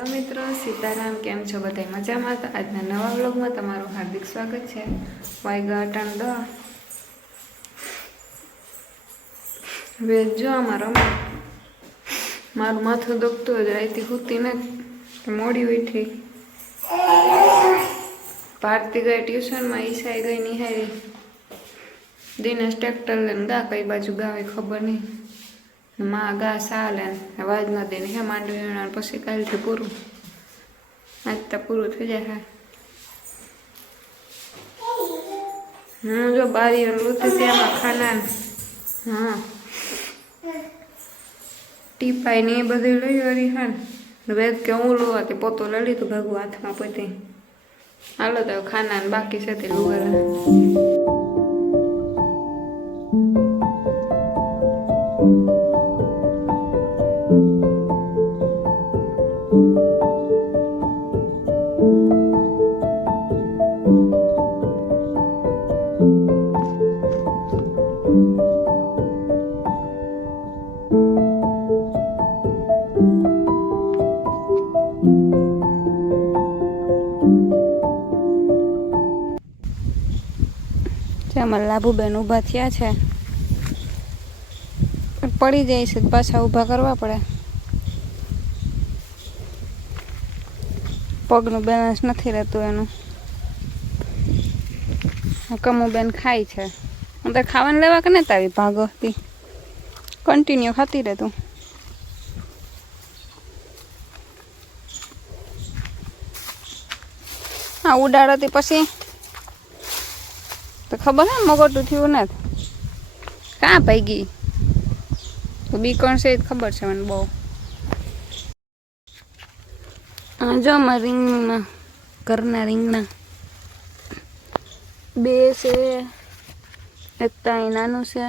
મિત્રો સીતારાम, કેમ છો બધા મજામાં? તો આજના નવા વ્લોગમાં તમારું હાર્દિક સ્વાગત છે. વાયગા અટાણ દ વેજ જો અમારો મારું માથું દુખતું હોય રાઈતી હુતી ને મોડી ઉઠી. ભારતી ગઈ ટ્યુશનમાં, ઈશાઈ ગઈ નિહારી. દિનેશ ટ્રેક્ટર લઈને ગા કઈ બાજુ ગાવે ખબર નહીં. માં ગા સાલે અવાજ ન દે હે માંડવી પછી કાલથી પૂરું. આજ તો પૂરું થઈ જાય. હું જો બારી લૂતી ત્યાંમાં ખાના હા ટીપાઈ ને એ બધું લઈ વળી હા વેદ કે હું લોવાથી પોતો લઈ લીધું ભેગું હાથમાં પતી. હાલો તો ખાના બાકી છે તે લુગડા. અમારા લાભુબેન ઊભા થયા છે, પડી જાય છે પાછા ઊભા કરવા પડે. પગનું બેલેન્સ નથી રહેતું એનું. કમુબેન ખાય છે. હું તો ખાવાનું લેવા કે નતા આવી ભાગો હતી કન્ટિન્યુ ખાતી રહેતું. હા ઉડાડતી પછી તો ખબર હે મગોટું થયું નથી કાં પાઈ ગઈ તો બીકણ છે ખબર છે મને બહુ. જો અમારા રીંગણા ઘરના રીંગણા બે છે, એક ત્યાં નાનું છે,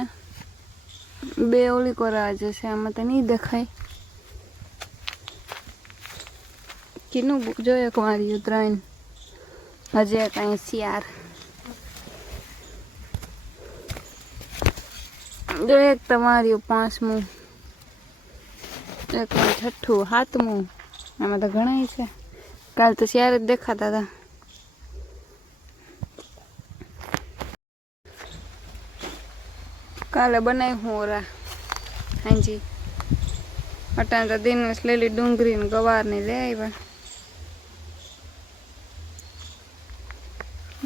બે ઓલી કોરા જે છે આમાં તો નહીં દેખાય. કીનું જોઈએ એક મારી ત્રણ હજી કાંઈ શિયાર જો એક તમારી પાંચમું, એક છઠ્ઠું, સાતમું. આમાં તો ઘણા છે. કાલ તો શિયાર જ દેખાતા હતા. કાલે બનાવ્યું ઓરા હાંજી અટાણ તો દિનેશ લીલી ડુંગળી ને ગવાર ને લઈ આવ્યા.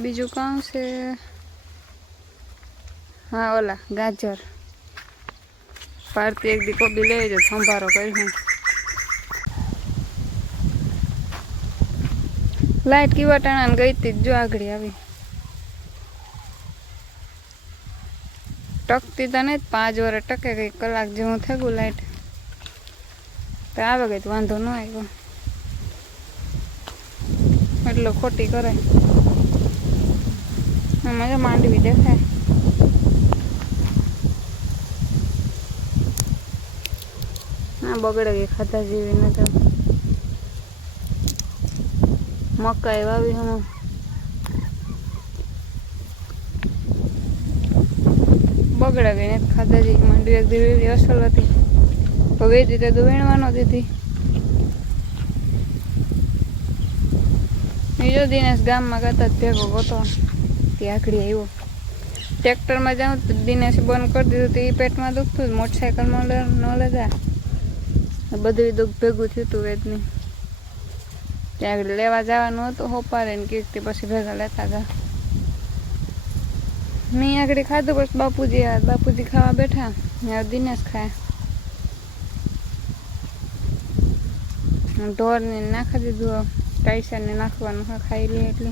બીજું કામ છે હા ઓલા ગાજર. ભારતી એક દી કોબી લઈ જાય સંભારો કર્યું. લાઈટ કીવા ટાણા ગઈ હતી જો આગળ આવી. ટકતી તો નહીં 5 વર્ષ ટકે ગઈ, કલાક જેવું થઈ ગયું લાઈટ તો આવે ગઈ તો વાંધો ન આવ્યો. એટલો ખોટી કરે. આમાં માંડવી દેખાય. ના બગડે ગઈ ખાધા જેવી ન તો. મકાઈ વાવી હમ બગડે ગઈ ને ખાધા જેવી માંડવી એક દી અસલ હતી તો વેચી તે વેણવાનો દીધી. બીજો દિનેશ ગામમાં ગાતા જ ભેગો ગોતો ત્યાં આખડી આવ્યો. ટ્રેક્ટરમાં જાઉં તો દિનેશ બંધ કરી દીધું તો એ પેટમાં દુખતું જ મોટરસાઇકલમાં ન લેતા બધું દુઃખ ભેગું થયું હતું વેદની. ત્યાં આગળ લેવા જવાનું હતું હોપારે ને કીર્તિ પછી ભેગા લેતા હતા. મેં આગળ ખાધું પછી બાપુજી ખાવા બેઠા ને દિનેશ ખાય. ઢોરને નાખી દીધું ટાઈસરને નાખવાનું ખાઈ લે એટલે.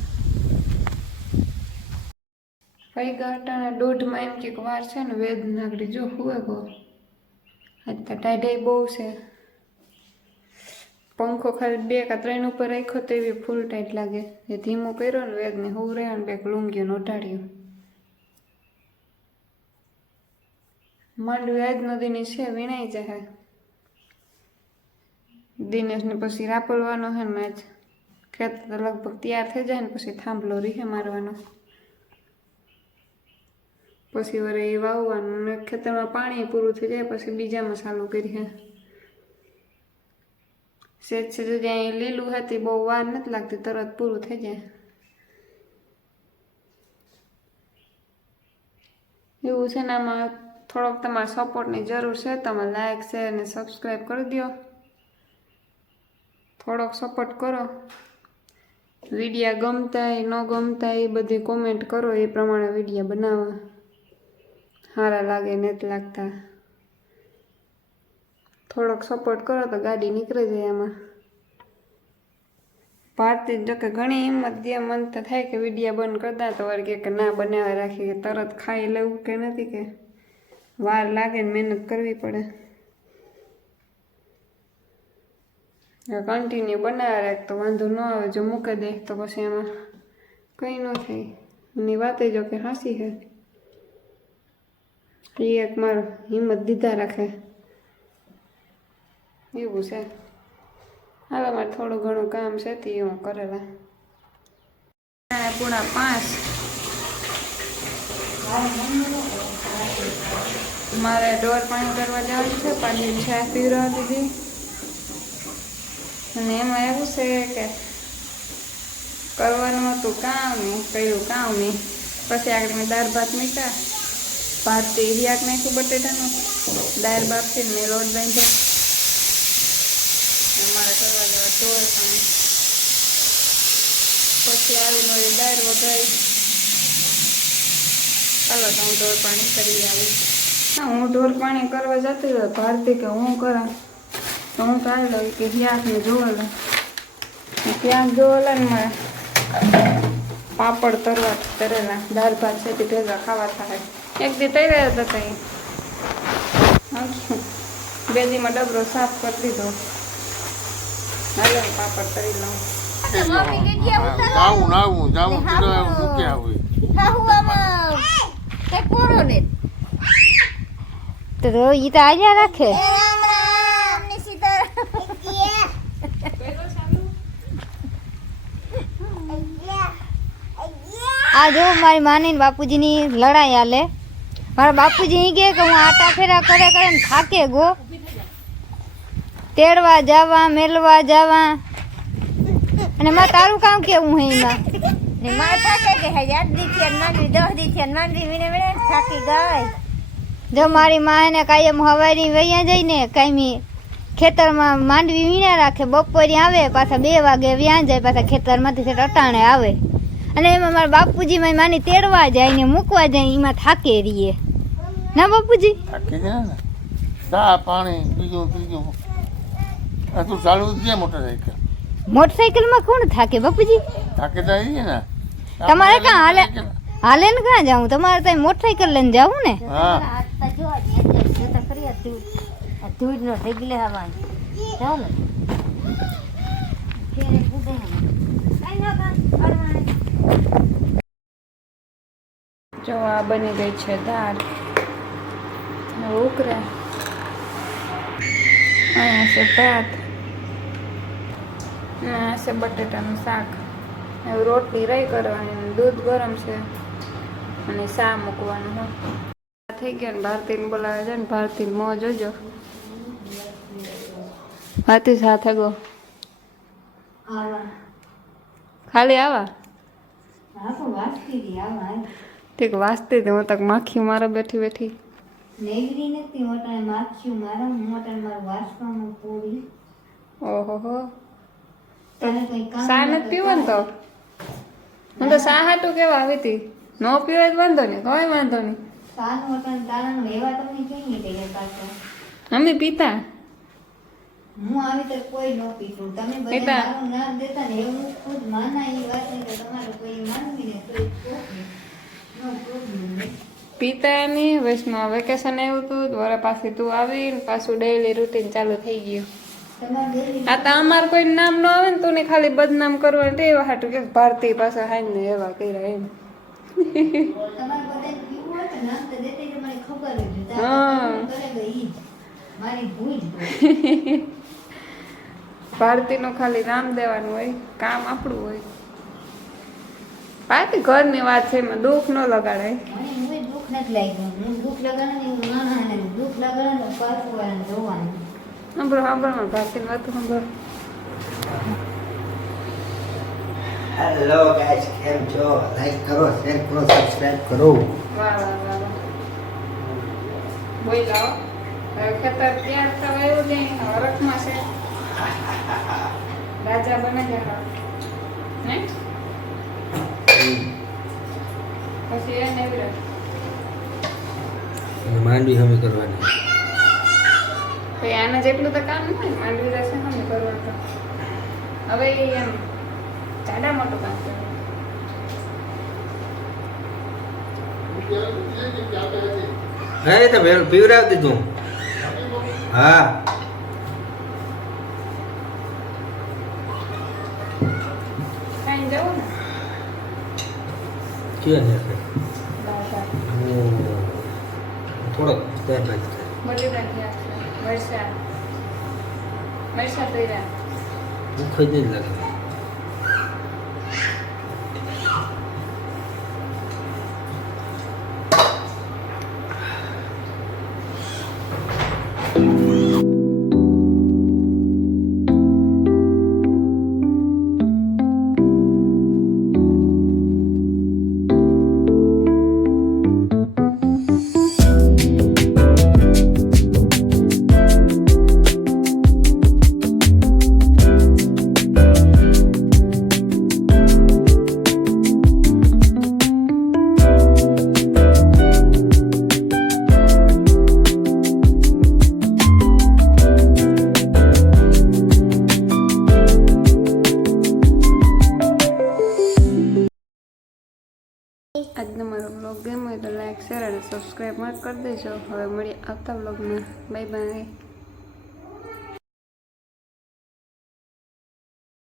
કઈ ગાંટાના 1:30 એમ કે વાર છે ને વેદ નાગડી જો હુએ ગો. આજ તો ટાઈડાઈ બહુ છે. પંખો ખાલી 2 કે 3 ઉપર રાખ્યો તો એવી ફૂલ ટાઈટ લાગે. એ ધીમો કર્યો ને વેદને હું રહ્યો ને બેક લુંગીઓ ઓઢાડ્યું. માંડવી આજ નદીની છે વીણાઈ જાય. દિનેશને પછી રાપલવાનો હે ને આજ ખેતર તો લગભગ તૈયાર થઈ જાય ને પછી થાંભલો રીહે મારવાનો. પછી વરે એ વાવવાનું ને ખેતરમાં પાણી પૂરું થઈ જાય પછી બીજામાં ચાલુ કરીએ. સેજ સુધી અહીં લીલું હતી, બહુ વાર નથી લાગતી, તરત પૂરું થઈ જાય. એવું છે ને આમાં થોડોક તમારા સપોર્ટની જરૂર છે. તમે લાઈક શેર અને સબસ્ક્રાઈબ કરી દો. થોડોક સપોર્ટ કરો. વિડીયા ગમતા હોય ન ગમતા એ બધી કોમેન્ટ કરો, એ પ્રમાણે વિડીયા બનાવવા. સારા લાગે નથી લાગતા. થોડોક સપોર્ટ કરો તો ગાડી નીકળી જાય આમાં. ભારતી જો કે ઘણી હિંમત દે, મન તો થાય કે વિડીયા બંધ કરતા, તો વળી કે ના બનાવી રાખી, કે તરત ખાઈ લેવું કે નથી, કે વાર લાગે ને મહેનત કરવી પડે. કન્ટિન્યુ બનાવ્યા રાખ તો વાંધો ન આવે. જો મૂકી દે તો પછી એમાં કંઈ ન થાય. એની વાતે જો કે હાસી છે. એ એક મારું હિંમત દીધા રાખે એવું છે. હાલ અમારે થોડું ઘણું કામ છે તે હું કરેલા. 4:30 મારે ડોર પાણી કરવા જવાનું છે. પાછી ચા પીવડાવી દીધી. અને એમાં એવું છે કે કરવાનું હતું કામ નહીં, કર્યું કામ નહીં. પછી આગળ મેં દાળ ભાત મૂક્યા. ભારતી હિયાક નાખ્યું બટેટાનું, દાળ બાફી મેં લોટ બાંધ્યો. અમારે કરવા જવા ઢોર પાણી. પછી આવીને ઓલી દાળ વઘારી. ચાલો તો હું ઢોર પાણી કરી આવી. હા, હું ઢોર પાણી કરવા જતી હતી. ભારતી કે હું કરા, તો હું કાઢ લઉં કે હિયાકને જોવા લઉં. ત્યાં જોવા ને મારે પાપડ તરવા તરેલા, દાળ ભાત છે તે ભેગા ખાવા થાય. એક દી તૈયાર હતા કંઈ 2 દીમાં ડબરો સાફ કરી દીધો. હાલે પાપડ તરી લઉં. તો ઈ તો આયા રાખે. આ જો મારી માની બાપુજીની લડાઈ હાલે. મારા બાપુજી કહે કે હું આટા ફેરા કરે કરે ને થાકે ગો. તેડવા જવા, મેલવા જવા, અને માં તારું કામ કેવું હે એમાં? માં થાકે કે 8 દી થી માંડવી 10 દી થી માંડવી વીણે વીણે થાકી ગઈ. જો મારી માં એને કાયમ હવારી વૈયા જઈને કાયમી ખેતરમાં માંડવી વીણ્યા રાખે. બપોરે આવે પાછા 2 વાગે વ્યાં જાય, પાછા ખેતરમાંથી અટાણે આવે. અને એમાં મારા બાપુજી માની તેડવા જાય ને મૂકવા જાય, એમાં થાકે રહીએ ના બાપુજી? થાકી જાય ને. ચા પાણી બીજું ત્રીજું આ તું ચાલુ જ છે. મોટરસાઇકલમાં કોણ થાકે બાપુજી? થાકે જાય ને. તમારે ક્યાં હાલે ને ક્યાં જાવું? તમારે તો મોટરસાઇકલ લઈને જાવું ને. હા, ધૂળ નો ઢગલે હવાની ચાલો. જો આ બની ગઈ છે દાળ. ઉકળે. અહીંયા છે ભાત. આ છે બટેટાનું શાક. હવે રોટલી રહી કરવાની, દૂધ ગરમ છે અને શા મૂકવાનું હોય. થઈ ગયા ને ભારતીને બોલાવે છે ને. ભારતી મોં જોજો. ભારતી સાથે ગો ખાલી આવા ઠીક વાંચતી હતી હું તક માખી મારે બેઠી બેઠી. ઓહો સા નથી પીવો ને તો હું તો સા હાટું કેવા આવી હતી. ન પીવો જ વાંધો નહીં, કોઈ વાંધો નહીં. અમે પીતા. હું આવી તો કોઈ ન પીતું. તમે બધા મારું નામ દેતા ને એવું ખુદ માના એ વાત નહીં કે તમારે કોઈ માનવી ને તો પીતા નહીં. વૈષ્ણવ વેકેશન આવ્યું હતું, વરા પાછી તું આવીને પાછું ડેઈલી રૂટીન ચાલુ થઈ ગયું. આ તો અમારે કોઈ નામ ન આવે ને તું ને ખાલી બદનામ કરવાનું તે એવા હાટું કે ભારતી પાસે હાઈ ને એવા કર્યા એમ. ભારતી નું ખાલી નામ દેવાનું હોય, કામ આપણું હોય. પાછી ઘરની વાત છે, એમાં દુઃખ ન લગાડાય. દુઃખ નથી લાગ્યું. હું દુઃખ લગાડે દુઃખ લગાડે સાંભળો સાંભળો ભારતીની વાત સાંભળો. હેલો ગાઈસ, કેમ છો? લાઈક કરો, શેર કરો, સબસ્ક્રાઇબ કરો. વાહ વાહ વાહ વાહ. બોલ લાવો. હવે ખેતર તૈયાર થવા એવું નહીં, હરખમાં છે. રાજા બને છે હરખ. ને પછી એ નેવરે. માંડવી હમી કરવાની. પછી આના જેટલું તો કામ નહીં, માંડવી રહેશે ને કરવા તો. હવે એમ જાડા મોટું કામ કરે. હે તો પીવડાવી દીધું. હા ખાઈને જવું ને કે ને દાળ ભાત. થોડોક ટાઈમ બાદ થાય. બધી નાખ્યા છે મરચાં મરચાં તૈયાર. ભૂખ જ નહીં લાગે. આજનો મારો બ્લોગ ગમ્યો હોય તો લાઈક શેર અને સબસ્ક્રાઈબ કરી દેજો. હવે મળીએ આવતા બ્લોગમાં. Bye bye.